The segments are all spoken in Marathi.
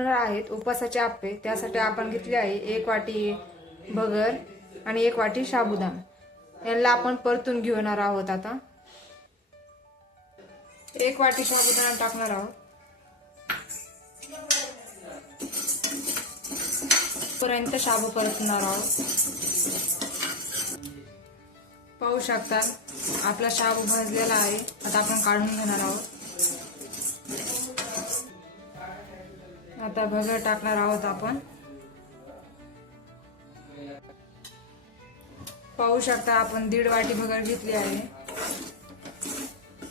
आहेत उपासाचे आप्पे. त्यासाठी आपण घेतले आहे 1 वाटी भगर आणि 1 वाटी साबुदाणा. याला आपण परतून घेणार आहोत. आता 1 वाटी साबुदाणा टाकणार आहोत. पर्यंत शाबू परतणार आहोत. पाहू शकता आपला शाबू भाजलेला आहे. आता आपण काढून घेणार आहोत. आता भगर टाकणार आहोत आपण. पाहू शकता आपण 1.5 वाटी भगर घेतली आहे.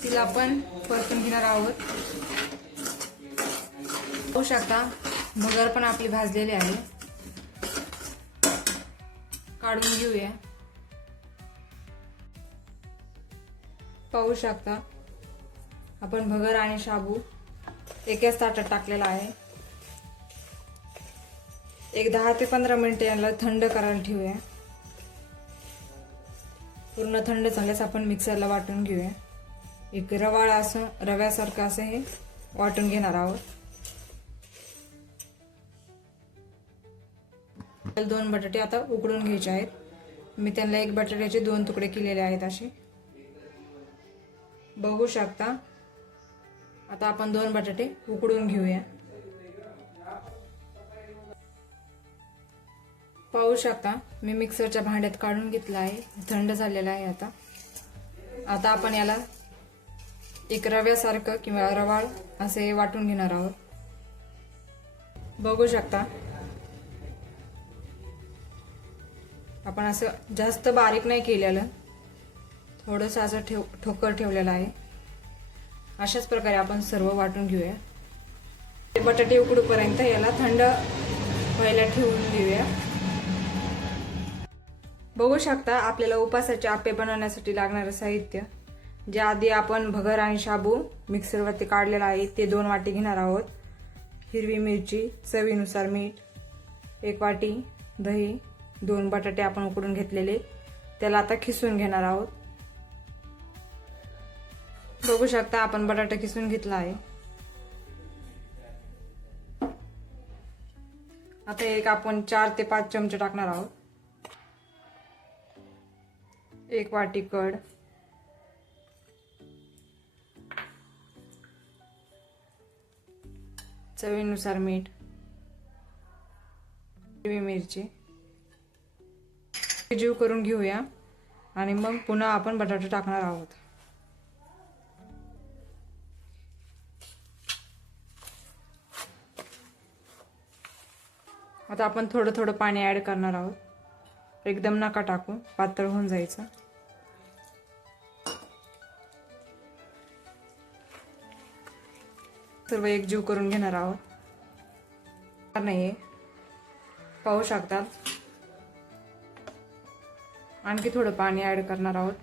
तिला आपण परतून घेणार आहोत. पाहू शकता भगर पण आपली भाजलेली आहे. काढून घेऊया. पाहू शकता आपण भगर आणि शाबू एकाच ताटात टाकलेला आहे. एक 10 ते 15 मिनिटे याला थंड करायला ठेवूया. पूर्ण थंड झाल्यास आपण मिक्सरला वाटून घेऊया. एक रवाळ असं रव्यासारखं असं हे वाटून घेणार आहोत. 2 बटाटे आता उकडून घ्यायचे आहेत. मी त्यांना 1 बटाट्याचे 2 तुकडे केलेले आहेत असे. बघू शकता आता आपण 2 बटाटे उकडून घेऊया. पाहू शकता मी मिक्सरच्या भांड्यात काढून घेतला आहे. थंड झालेला आहे. आता आपण याला एक रव्यासारखं किंवा रवाळ असे वाटून घेणार आहोत. बघू शकता आपण असं जास्त बारीक नाही केलेलं, थोडंसं असं ठोकर ठेवलेलं आहे. अशाच प्रकारे आपण सर्व वाटून घेऊया. बटाटे उकडूपर्यंत याला थंड व्हायला ठेवून देऊया. बघू शकता आपल्याला उपासाचे आप्पे बनवण्यासाठी लागणारे साहित्य जे आधी आपण भगर आणि शाबू मिक्सरवरती काढलेला आहे ते 2 वाटी घेणार आहोत. हिरवी मिरची, चवीनुसार मीठ, 1 वाटी दही, 2 बटाटे आपण उकडून घेतलेले त्याला आता खिसून घेणार आहोत. बघू शकता आपण बटाटा खिसून घेतला आहे. आता एक आपण 4 ते 5 चमचे टाकणार आहोत. 1 वाटी कढ, चवीनुसार मीठ, हिरवी मिरची जीव करून घेऊया आणि मग पुन्हा आपण बटाटे टाकणार आहोत. आता आपण थोडं थोडं पाणी ऍड करणार आहोत. एकदम नका टाकू, पातळ होऊन जायचं. सर्व एकजीव करून घेणार आहोत. नाही पाहू शकता आणखी थोडं पाणी ऍड करणार आहोत.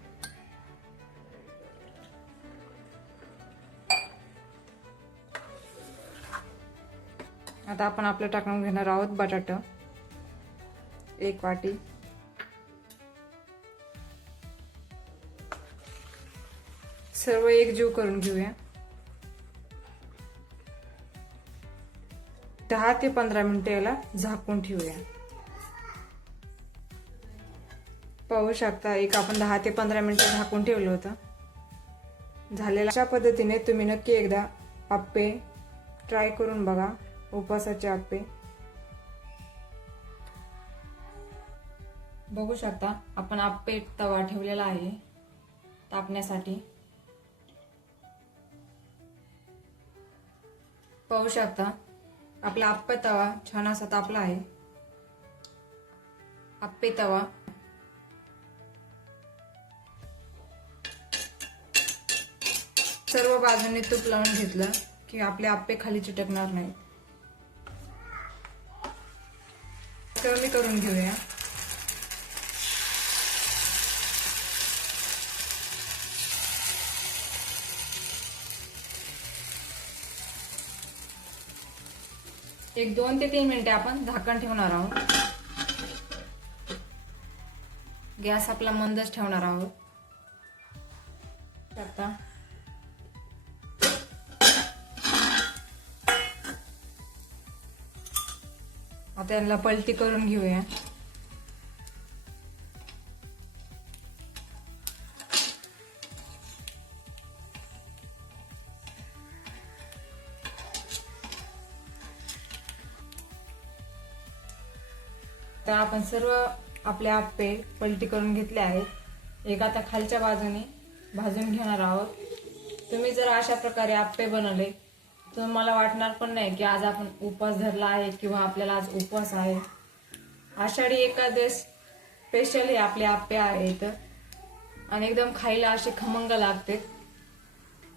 आता आपण आपलं टाकून घेणार आहोत बटाटा 1 वाटी. सर्व एकजीव करून घेऊया. 10 ते 15 मिनिटे याला झाकून ठेवूया. पाहू शकता एक आपण 10 ते 15 मिनिटे झाकून ठेवलं होतं. झालेल्या अशा पद्धतीने तुम्ही नक्की एकदा आप्पे ट्राय करून बघा. उपासाचे आप्पे बघू शकता आपण आप्पे तवा ठेवलेला आहे तापण्यासाठी. पाहू शकता आपला आप्पे तवा छान असा तापला आहे. आप्पे तवा सर्व बाजूने तूप लावून घेतलं की आपले आप्पे खाली चिटकणार नाही. कमी करून घेऊया. एक 2 ते 3 मिनिटे आपण झाकण ठेवणार आहोत. गॅस आपला मंदच ठेवणार आहोत. आता आता यांना पलटी करून घेऊया. तर आपण सर्व आपले आप्पे पलटी करून घेतले आहेत. एक आता खालच्या बाजूने भाजून घेणार आहोत. तुम्ही जर अशा प्रकारे आप्पे बनवले तर मला वाटणार पण नाही की आज आपण उपवास धरला आहे किंवा आपल्याला आज उपवास आहे. आषाढी एकादश स्पेशली आपले आप्पे आहेत आणि एकदम खायला असे खमंग लागते.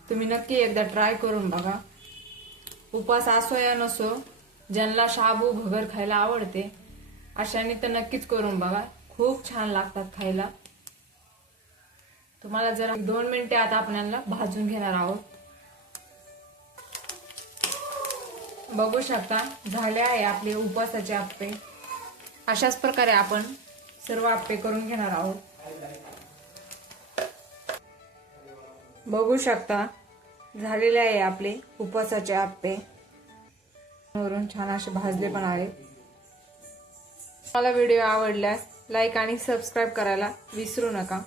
तुम्ही नक्की एकदा ट्राय करून बघा. उपवास असो या नसो, ज्यांना शाबू भगर खायला आवडते अशाने तर नक्कीच करून बघा. खूप छान लागतात खायला. तुम्हाला जरा 2 मिनिटे आता आपल्याला भाजून घेणार आहोत. बघू शकता झाले आहे आपले उपवासाचे आप्पे. अशाच प्रकारे आपण सर्व आप्पे करून घेणार आहोत. बघू शकता झालेले आहे आपले उपवासाचे आप्पे. वरून छान असे भाजले पण आहे. मला व्हिडिओ आवडल्यास लाईक आणि सबस्क्राईब करायला विसरू नका.